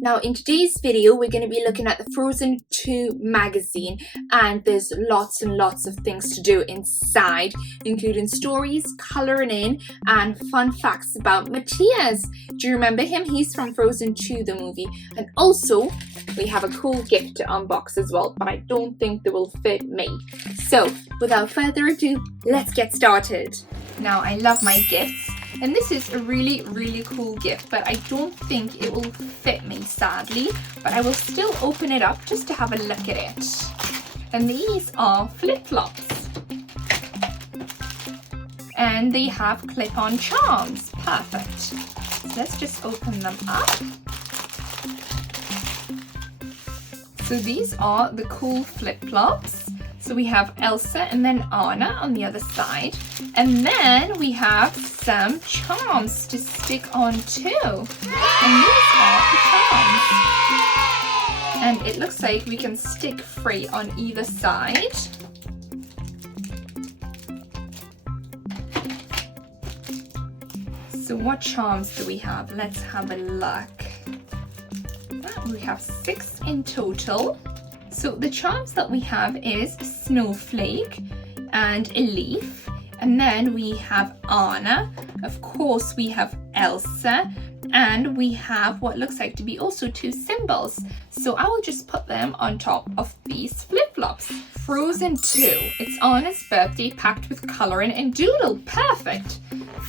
Now in today's video we're going to be looking at the Frozen 2 magazine, and there's lots and lots of things to do inside, including stories, colouring in, and fun facts about Matthias. Do you remember him? He's from Frozen 2 the movie. And also we have a cool gift to unbox as well, but I don't think they will fit me. So without further ado, let's get started. Now I love my gifts. And this is a really cool gift, but I don't think it will fit me, sadly. But I will still open it up just to have a look at it. And these are flip-flops. And they have clip-on charms. Perfect. So let's just open them up. So these are the cool flip-flops. So we have Elsa and then Anna on the other side. And then we have some charms to stick on too. And these are the charms. And it looks like we can stick free on either side. So what charms do we have? Let's have a look. We have 6 in total. So the charms that we have is Snowflake and a leaf. And then we have Anna. Of course, we have Elsa. And we have what looks like to be also 2 symbols. So I will just put them on top of these flip-flops. Frozen 2. It's Anna's birthday packed with colouring and doodle. Perfect.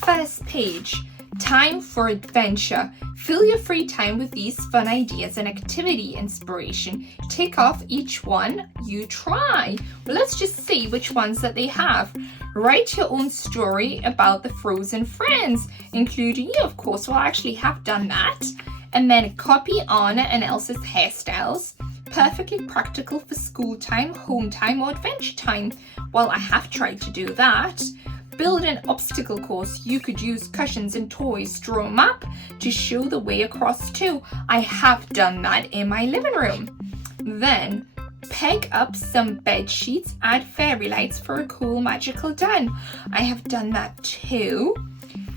First page. Time for adventure. Fill your free time with these fun ideas and activity inspiration. Tick off each one you try. Well, let's just see which ones that they have. Write your own story about the Frozen friends, including you, of course. Well, I actually have done that. And then copy Anna and Elsa's hairstyles. Perfectly practical for school time, home time, or adventure time. Well, I have tried to do that. Build an obstacle course. You could use cushions and toys. Draw a map to show the way across too. I have done that in my living room. Then peg up some bed sheets. Add fairy lights for a cool magical done. I have done that too.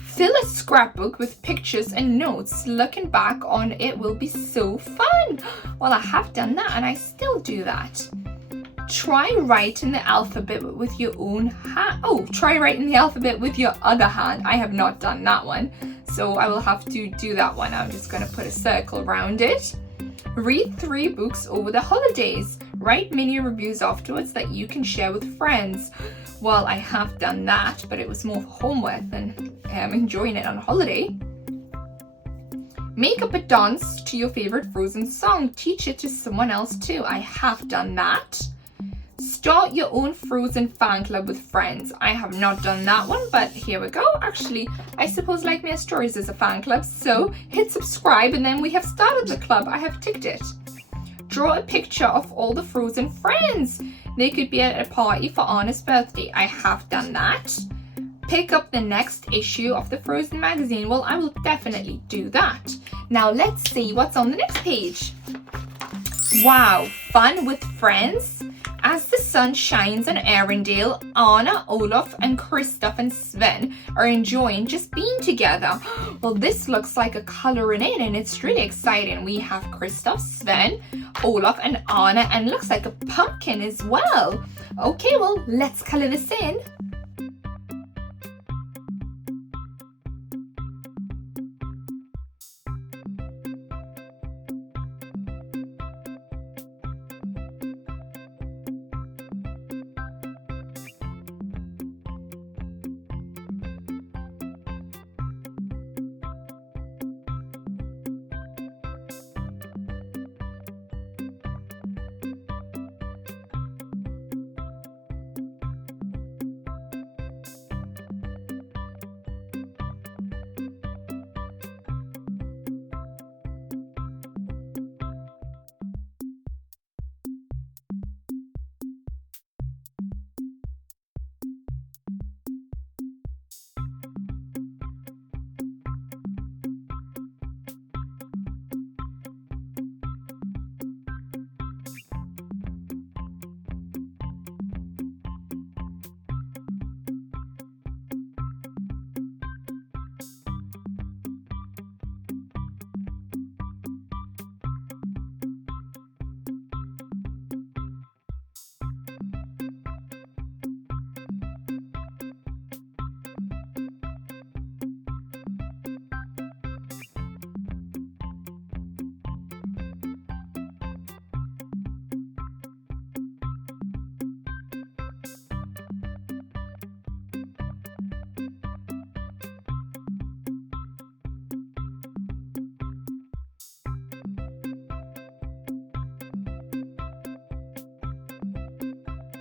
Fill a scrapbook with pictures and notes. Looking back on it will be so fun. Well, I have done that and I still do that. Try writing the alphabet with your own hand. Oh, try writing the alphabet with your other hand. I have not done that one, so I will have to do that one. I'm just going to put a circle around it. Read 3 books over the holidays. Write mini reviews afterwards that you can share with friends. Well, I have done that, but it was more for homework than enjoying it on holiday. Make up a dance to your favorite Frozen song. Teach it to someone else too. I have done that. Start your own Frozen fan club with friends. I have not done that one, but here we go. Actually, I suppose Like Me Stories is a fan club, so hit subscribe and then we have started the club. I have ticked it. Draw a picture of all the Frozen friends. They could be at a party for Anna's birthday. I have done that. Pick up the next issue of the Frozen magazine. Well, I will definitely do that. Now let's see what's on the next page. Wow, fun with friends. As the sun shines on Arendelle, Anna, Olaf, and Kristoff and Sven are enjoying just being together. Well, this looks like a colouring in and it's really exciting. We have Kristoff, Sven, Olaf, and Anna, and looks like a pumpkin as well. Okay, well, let's colour this in.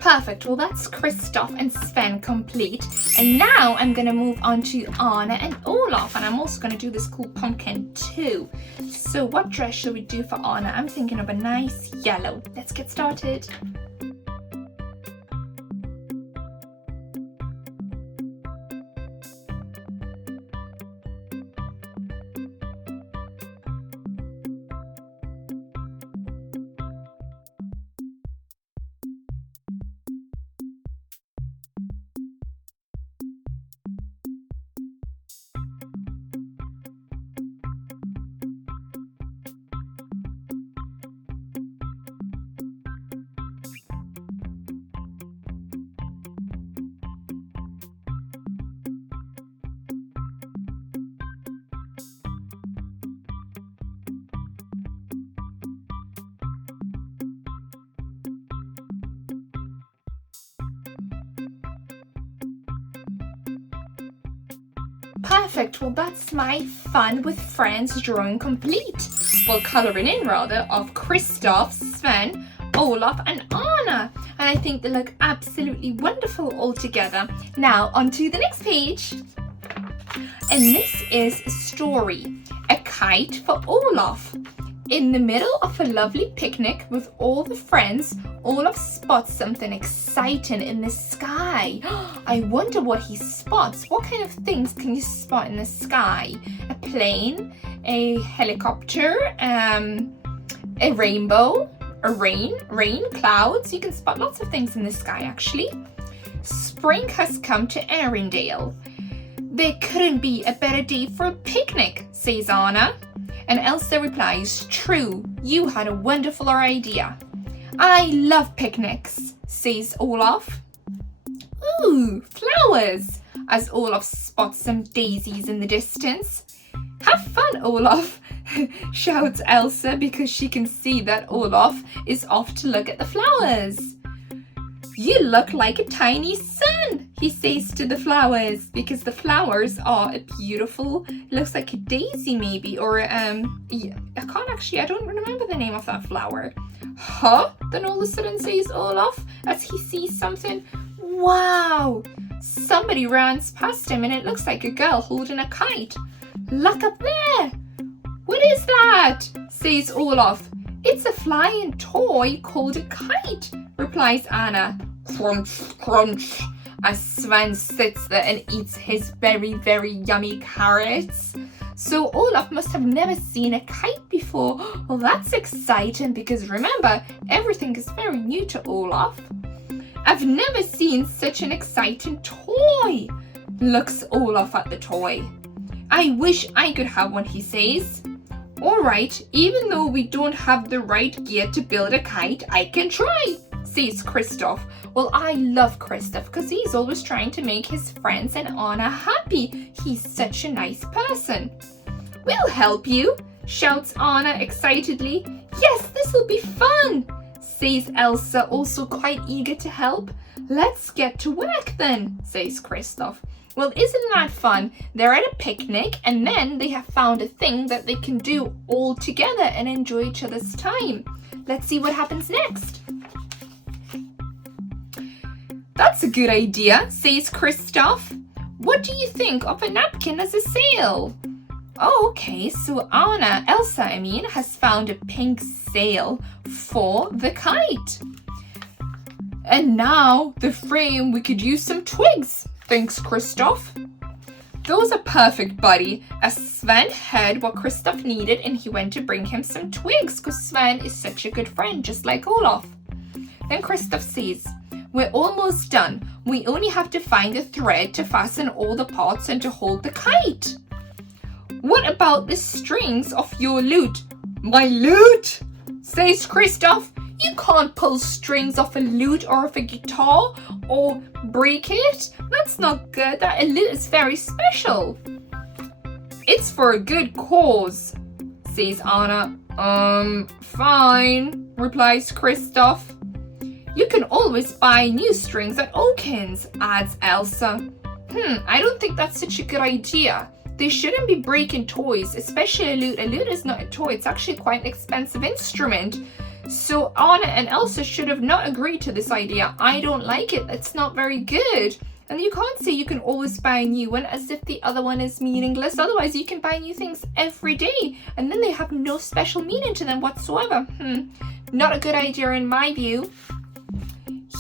Perfect, well that's Kristoff and Sven complete. And now I'm gonna move on to Anna and Olaf, and I'm also gonna do this cool pumpkin too. So what dress should we do for Anna? I'm thinking of a nice yellow. Let's get started. Perfect, well that's my fun with friends drawing complete. Well, colouring in rather, of Kristoff, Sven, Olaf and Anna. And I think they look absolutely wonderful all together. Now on to the next page. And this is a story, a kite for Olaf. In the middle of a lovely picnic with all the friends, Olaf spots something exciting in the sky. I wonder what he spots. What kind of things can you spot in the sky? A plane, a helicopter, a rainbow, a rain, clouds. You can spot lots of things in the sky actually. Spring has come to Arendelle. There couldn't be a better day for a picnic, says Anna. And Elsa replies, true, you had a wonderful idea. I love picnics, says Olaf. Ooh, flowers, as Olaf spots some daisies in the distance. Have fun, Olaf, shouts Elsa because she can see that Olaf is off to look at the flowers. You look like a tiny sun, he says to the flowers, because the flowers are a beautiful, looks like a daisy maybe, or I don't remember the name of that flower. Huh? Then all of a sudden says Olaf as he sees something. Wow! Somebody runs past him and it looks like a girl holding a kite. Look up there! What is that? Says Olaf. It's a flying toy called a kite, replies Anna. Crunch, crunch, as Sven sits there and eats his very, very yummy carrots. So Olaf must have never seen a kite before. Well, that's exciting because remember, everything is very new to Olaf. I've never seen such an exciting toy, looks Olaf at the toy. I wish I could have one, he says. Alright, even though we don't have the right gear to build a kite, I can try, says Kristoff. Well, I love Kristoff because he's always trying to make his friends and Anna happy. He's such a nice person. We'll help you, shouts Anna excitedly. Yes, this'll be fun, says Elsa, also quite eager to help. Let's get to work then, says Kristoff. Well, isn't that fun? They're at a picnic and then they have found a thing that they can do all together and enjoy each other's time. Let's see what happens next. That's a good idea, says Kristoff. What do you think of a napkin as a sail? Oh, okay, so Elsa, has found a pink sail for the kite. And now the frame, we could use some twigs, thinks Kristoff. Those are perfect, buddy, as Sven heard what Kristoff needed and he went to bring him some twigs because Sven is such a good friend, just like Olaf. Then Kristoff says, we're almost done. We only have to find a thread to fasten all the parts and to hold the kite. What about the strings of your lute? My lute? Says Kristoff. You can't pull strings off a lute or of a guitar or break it. That's not good. That a lute is very special. It's for a good cause, says Anna. Fine, replies Kristoff. You can always buy new strings at Oakins, adds Elsa. I don't think that's such a good idea. They shouldn't be breaking toys, especially a lute. A lute is not a toy, it's actually quite an expensive instrument. So Anna and Elsa should have not agreed to this idea. I don't like it. It's not very good. And you can't say you can always buy a new one as if the other one is meaningless. Otherwise, you can buy new things every day and then they have no special meaning to them whatsoever. Not a good idea in my view.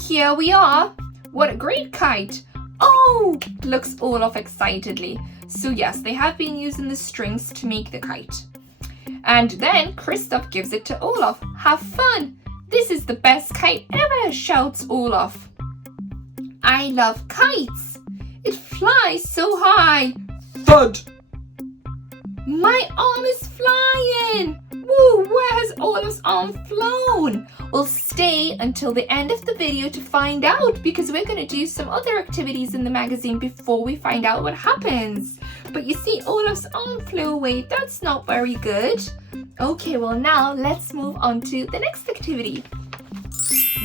Here we are. What a great kite. Oh, looks Olaf excitedly. So yes, they have been using the strings to make the kite. And then Kristoff gives it to Olaf. Have fun. This is the best kite ever, shouts Olaf. I love kites. It flies so high. Thud! My arm is flying. Woo, where has Olaf's arm flown? We'll stay until the end of the video to find out, because we're going to do some other activities in the magazine before we find out what happens. But you see, Olaf's arm flew away. That's not very good. Okay, well now let's move on to the next activity.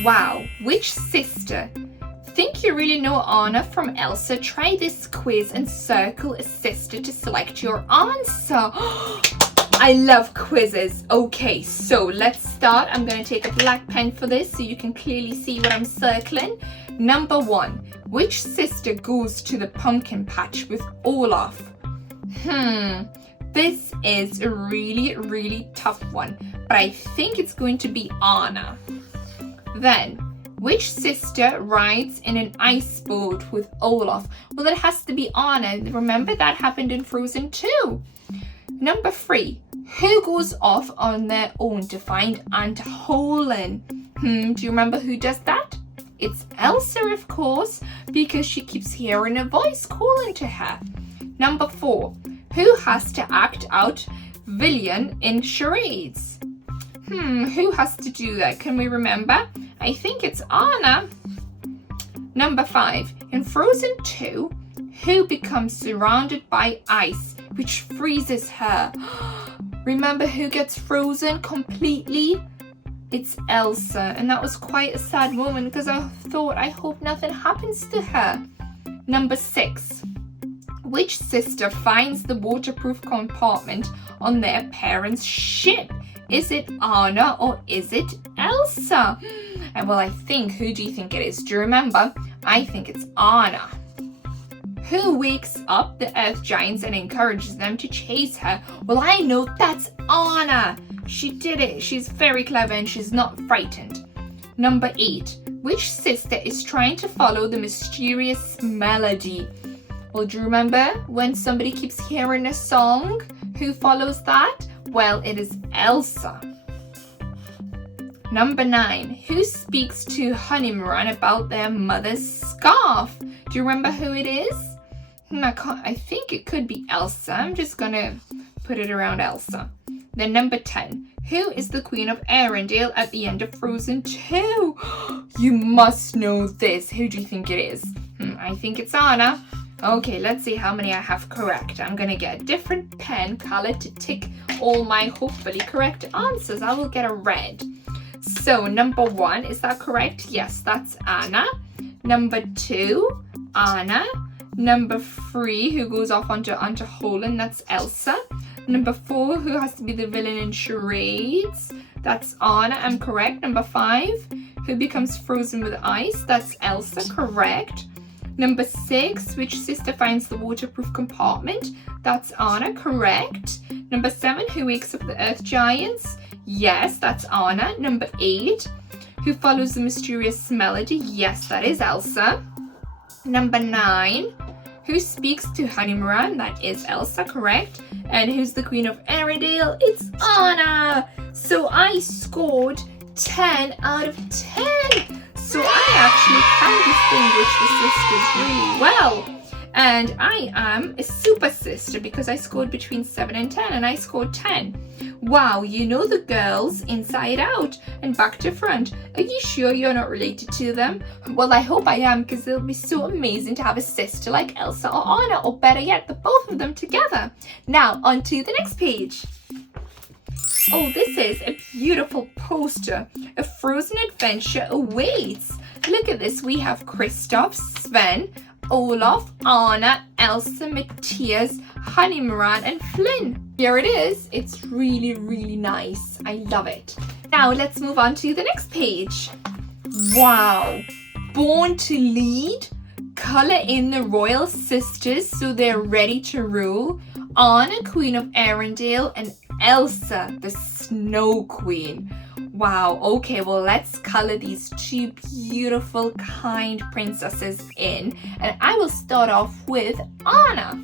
Wow, which sister? Think you really know Anna from Elsa? Try this quiz and circle a sister to select your answer. I love quizzes. Okay, so let's start. I'm going to take a black pen for this so you can clearly see what I'm circling. Number 1. Which sister goes to the pumpkin patch with Olaf? This is a really tough one, but I think it's going to be Anna. Then, which sister rides in an ice boat with Olaf? Well, it has to be Anna. Remember, that happened in Frozen 2. Number 3. Who goes off on their own to find Aunt Holland? Do you remember who does that? It's Elsa, of course, because she keeps hearing a voice calling to her. Number 4. Who has to act out villain in charades? Who has to do that? Can we remember? I think it's Anna. Number 5. In Frozen 2, who becomes surrounded by ice, which freezes her? Remember who gets frozen completely? It's Elsa, and that was quite a sad moment because I thought, I hope nothing happens to her. Number 6. Which sister finds the waterproof compartment on their parents' ship? Is it Anna or is it Elsa? And well, I think, who do you think it is? Do you remember? I think it's Anna. Who wakes up the Earth Giants and encourages them to chase her? Well, I know that's Anna. She did it. She's very clever and she's not frightened. Number 8. Which sister is trying to follow the mysterious melody? Well, do you remember when somebody keeps hearing a song? Who follows that? Well, it is Elsa. Number 9. Who speaks to Honeymoon about their mother's scarf? Do you remember who it is? I think it could be Elsa. I'm just going to put it around Elsa. Then number 10. Who is the Queen of Arendelle at the end of Frozen 2? You must know this. Who do you think it is? I think it's Anna. Okay, let's see how many I have correct. I'm going to get a different pen color to tick all my hopefully correct answers. I will get a red. So number 1, is that correct? Yes, that's Anna. Number 2, Anna. Number 3, who goes off onto Holland, that's Elsa. Number 4, who has to be the villain in charades? That's Anna, I'm correct. Number 5, who becomes frozen with ice? That's Elsa, correct. Number 6, which sister finds the waterproof compartment? That's Anna, correct. Number 7, who wakes up the Earth Giants? Yes, that's Anna. Number 8, who follows the mysterious melody? Yes, that is Elsa. Number 9, who speaks to Honeymoon? That is Elsa, correct. And who's the Queen of Arendelle? It's Anna. So I scored 10 out of 10. So I actually can distinguish the sisters really well. And I am a super sister because I scored between 7 and 10 and I scored 10. Wow, you know the girls inside out and back to front. Are you sure you're not related to them? Well, I hope I am, because it'll be so amazing to have a sister like Elsa or Anna, or better yet, the both of them together. Now, on to the next page. Oh, this is a beautiful poster. A Frozen adventure awaits. Look at this. We have Kristoff, Sven, Olaf, Anna, Elsa, Matthias, Honeymoon, and Flynn. Here it is. It's really nice. I love it. Now let's move on to the next page. Wow, born to lead. Color in the royal sisters so they're ready to rule. Anna, Queen of Arendelle, and Elsa, the Snow Queen. Wow, okay, well let's color these two beautiful, kind princesses in. And I will start off with Anna.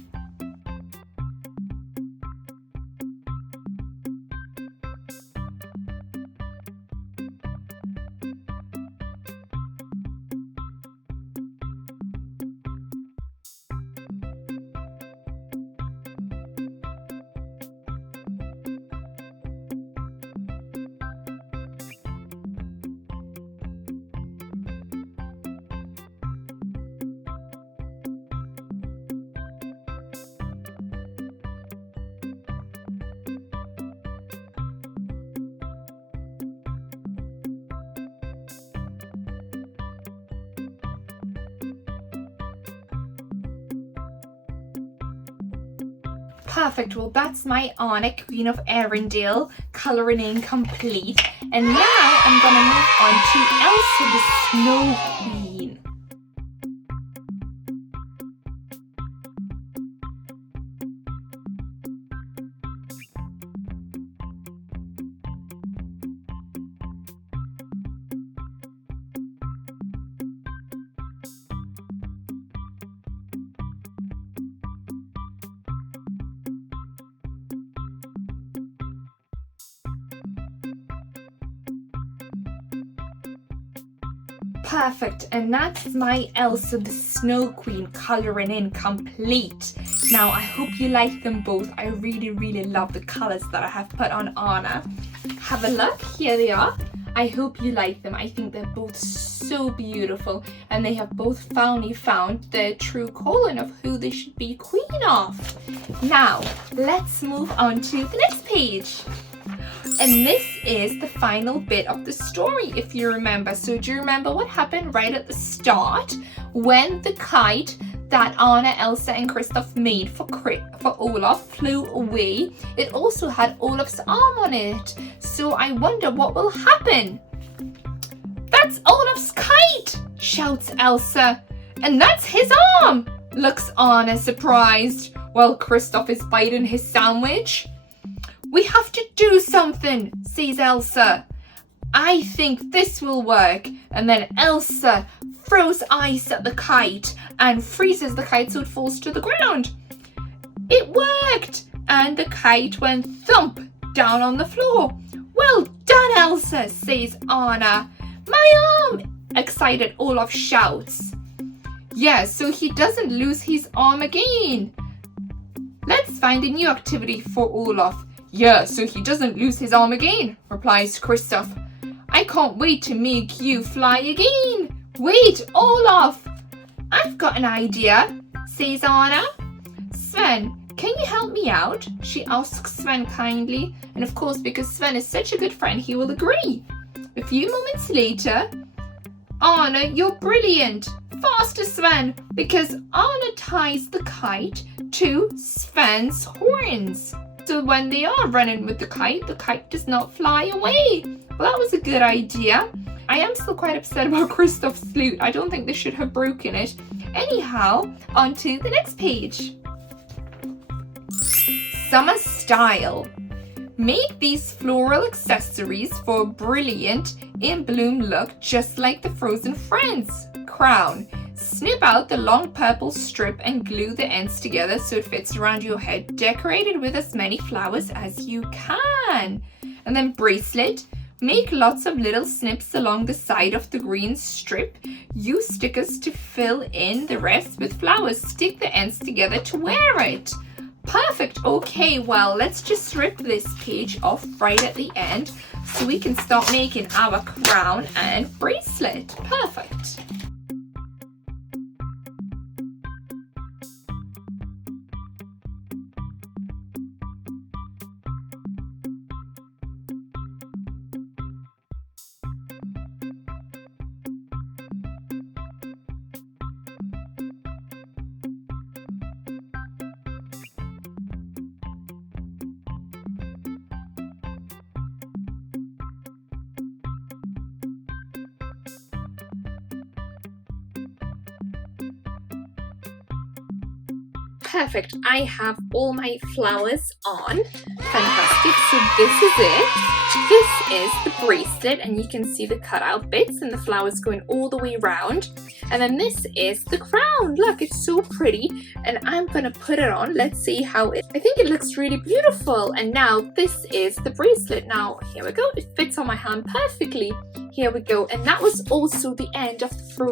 Perfect, well that's my Anna, Queen of Arendelle, colouring in complete. And now I'm gonna move on to Elsa, the Snow Queen. Perfect, and that's my Elsa the Snow Queen colouring in complete. Now I hope you like them both. I really love the colours that I have put on Anna. Have a look, here they are. I hope you like them. I think they're both so beautiful and they have both finally found their true calling of who they should be queen of. Now let's move on to the next page. And this is the final bit of the story, if you remember. So do you remember what happened right at the start when the kite that Anna, Elsa and Kristoff made for Olaf flew away? It also had Olaf's arm on it. So I wonder what will happen. That's Olaf's kite, shouts Elsa. And that's his arm, looks Anna surprised, while Kristoff is biting his sandwich. We have to do something, says Elsa. I think this will work. And then Elsa throws ice at the kite and freezes the kite so it falls to the ground. It worked! And the kite went thump down on the floor. Well done, Elsa, says Anna. My arm! Excited Olaf shouts. Yeah, so he doesn't lose his arm again. Let's find a new activity for Olaf. Yeah, so he doesn't lose his arm again, replies Kristoff. I can't wait to make you fly again. Wait, Olaf! I've got an idea, says Anna. Sven, can you help me out? She asks Sven kindly. And of course, because Sven is such a good friend, he will agree. A few moments later, Anna, you're brilliant. Faster, Sven, because Anna ties the kite to Sven's horns. So when they are running with the kite does not fly away. Well, that was a good idea. I am still quite upset about Kristoff's flute. I don't think they should have broken it. Anyhow, on to the next page. Summer style. Make these floral accessories for a brilliant in-bloom look just like the Frozen Friends crown. Snip out the long purple strip and glue the ends together so it fits around your head. Decorate it with as many flowers as you can. And then bracelet. Make lots of little snips along the side of the green strip. Use stickers to fill in the rest with flowers. Stick the ends together to wear it. Perfect. Okay, well, let's just rip this page off right at the end so we can start making our crown and bracelet. Perfect. perfect. I have all my flowers on. Fantastic. So this is it. This is the bracelet, and you can see the cutout bits and the flowers going all the way around. And then this is the crown. Look, it's so pretty. And I'm gonna put it on. Let's see how it, I think it looks really beautiful. And now this is the bracelet. Now, here we go. It fits on my hand perfectly. Here we go. And that was also the end of the fruit.